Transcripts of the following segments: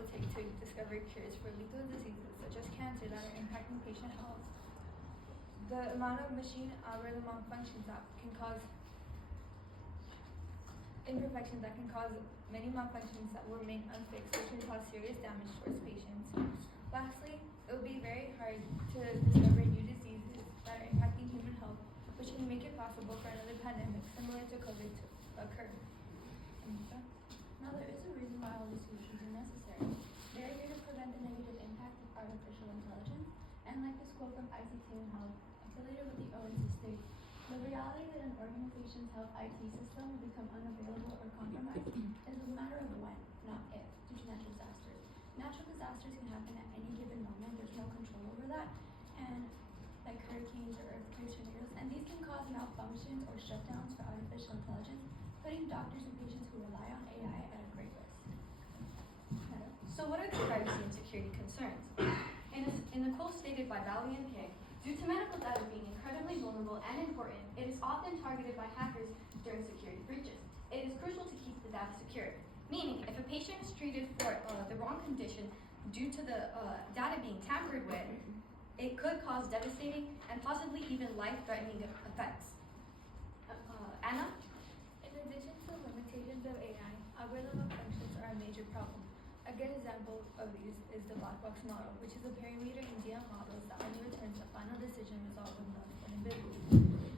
will take to discover cures for lethal diseases such as cancer that are impacting patient health. The amount of machine algorithm malfunctions that can cause imperfections that can cause many malfunctions that will remain unfixed, which can cause serious damage towards patients. Lastly, it will be very hard to discover new diseases that are impacting human health, which can make it possible for another pandemic similar to COVID to occur. Now there is a reason why all these solutions are necessary. They are here to prevent the negative impact of artificial intelligence, and like this quote from ICT and Health, affiliated with the ONC state, the reality that an organization's health IT system will become unavailable or compromised is a matter of when, not if, due to natural disasters. Natural disasters can happen at any given moment, there's no control over that, and like hurricanes or earthquakes, tornadoes, and these can cause malfunctions or shutdowns for artificial intelligence, putting doctors and patients who rely on AI at a great risk. So what are the privacy and security concerns? In the quote stated by Valley and Pig, due to medical data being incredibly vulnerable and important, it is often targeted by hackers during security breaches. It is crucial to keep the data secure, meaning if a patient is treated for the wrong condition due to the data being tampered with, it could cause devastating and possibly even life-threatening effects. Anna? In addition to limitations of AI, algorithm functions are a major problem. A good example of these is the black box model, which is a parameter in DM models that only returns the final decision result when not invisible.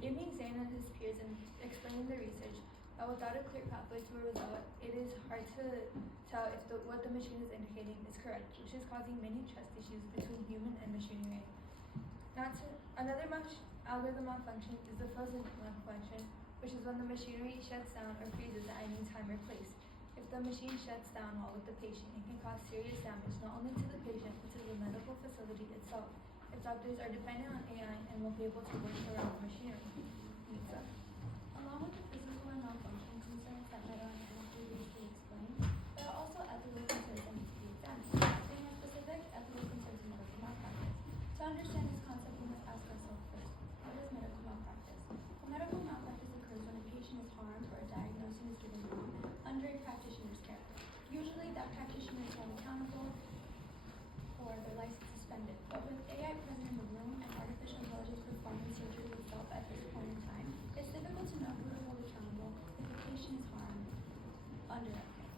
Yumi Zhang and his peers explained in the research that without a clear pathway to a result, it is hard to tell if what the machine is indicating is correct, which is causing many trust issues between human and machinery. Another algorithm malfunction is the frozen malfunction, which is when the machinery shuts down or freezes at any time or place. If the machine shuts down while with the patient, it can cause serious damage not only to the patient but to the medical facility itself, if doctors are dependent on AI and won't be able to work around the machinery. Lisa? Along with the physical and malfunction concerns that Meta and Anna previously explained, there are also ethical concerns that need to be examined. Being more specific, ethical concerns in medical malpractice. To understand this concept, we must ask ourselves first, what is medical malpractice? A medical malpractice occurs when a patient is harmed or a diagnosis is given wrong under a practitioner's care. Usually that practitioner is held accountable or their license suspended. But with AI present in the room and artificial intelligence performing surgery itself at this point in time, it's difficult to know who to hold accountable if the patient is harmed under that care.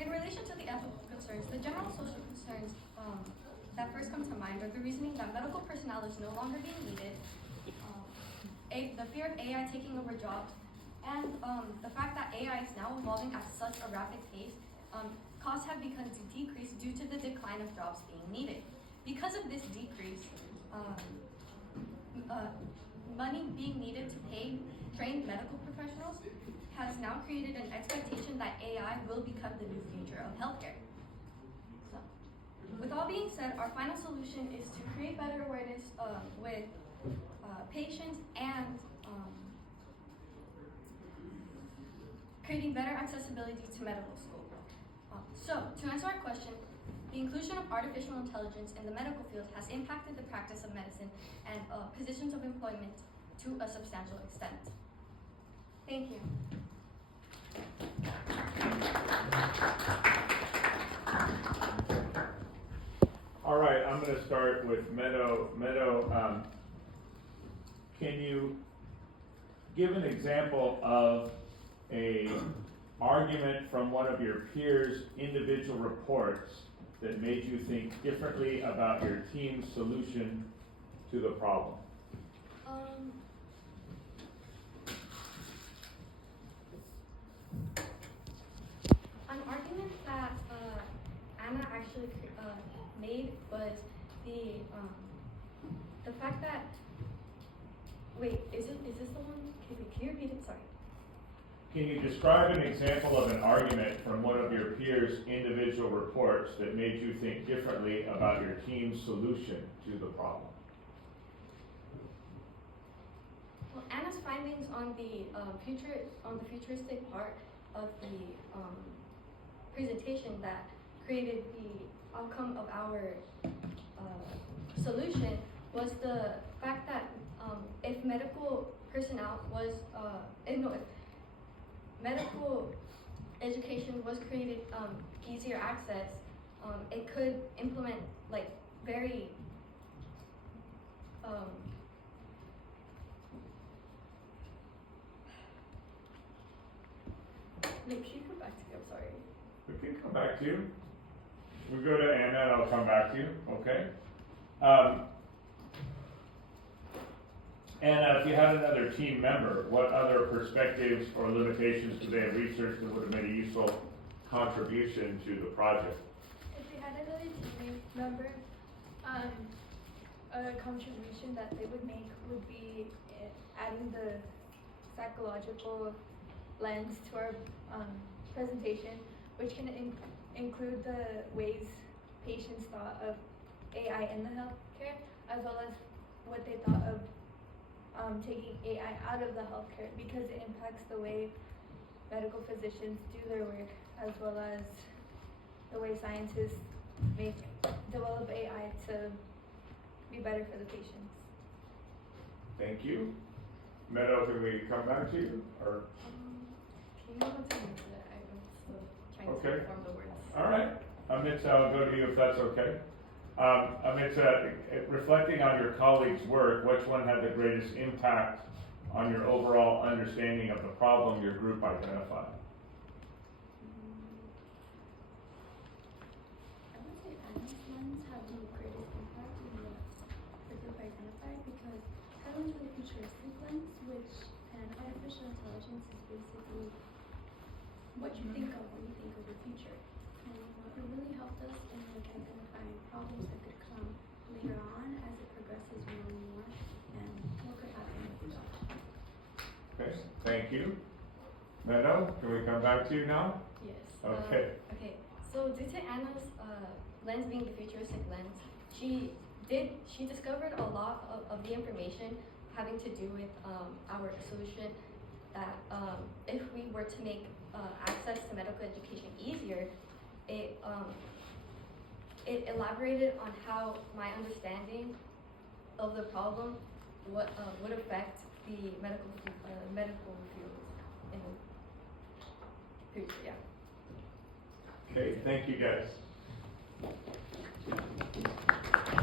In relation to the ethical concerns, the general social concerns that first come to mind are the reasoning that medical personnel is no longer being needed, the fear of AI taking over jobs, and the fact that AI is now evolving at such a rapid pace. Costs have begun to decrease due to the decline of jobs being needed. Because of this decrease, money being needed to pay trained medical professionals has now created an expectation that AI will become the new future of healthcare. So, with all being said, our final solution is to create better awareness with patients and creating better accessibility to medical school. So, to answer our question, the inclusion of artificial intelligence in the medical field has impacted the practice of medicine and positions of employment to a substantial extent. Thank you. All right, I'm going to start with Meadow. Meadow, can you give an example of a argument from one of your peers' individual reports that made you think differently about your team's solution to the problem? An argument that Anna actually made was the fact that, wait, is this the one? Can you repeat it? Sorry. Can you describe an example of an argument from one of your peers' individual reports that made you think differently about your team's solution to the problem? Well, Anna's findings on the futuristic part of the presentation that created the outcome of our solution was the fact that if medical personnel was if medical education was created easier access, it could implement like very Nick, can you come back to me? I'm sorry. We can come back to you. We'll go to Anna and I'll come back to you, okay? Anna, if you had another team member, what other perspectives or limitations do they have researched that would have made a useful contribution to the project? If we had another team member, a contribution that they would make would be adding the psychological lens to our presentation, which can include the ways patients thought of AI in the healthcare, as well as what they thought of taking AI out of the healthcare, because it impacts the way medical physicians do their work, as well as the way scientists develop AI to be better for the patients. Thank you. Meadow, can we come back to you? Or Can you go to me for that? I'm still trying Okay. to form the words. all right, Amitsa, I'll go to you if that's okay. Amitsa, reflecting on your colleagues' work, which one had the greatest impact on your overall understanding of the problem your group identified? I would say Adam's lens had the greatest impact in the group identified because Adam's a futuristic lens, which an artificial intelligence is basically what you think of when you think of the future. And it really helped us in like identifying problems that could come later on as it progresses more and more, and what could happen in the future. Okay, thank you. Meadow, can we come back to you now? Yes. Okay. Okay. So due to Anna's lens being the futuristic lens, she discovered a lot of the information having to do with our solution that if we were to make access to medical education easier, it elaborated on how my understanding of the problem would affect the medical fields in the future. Yeah. Okay, thank you guys.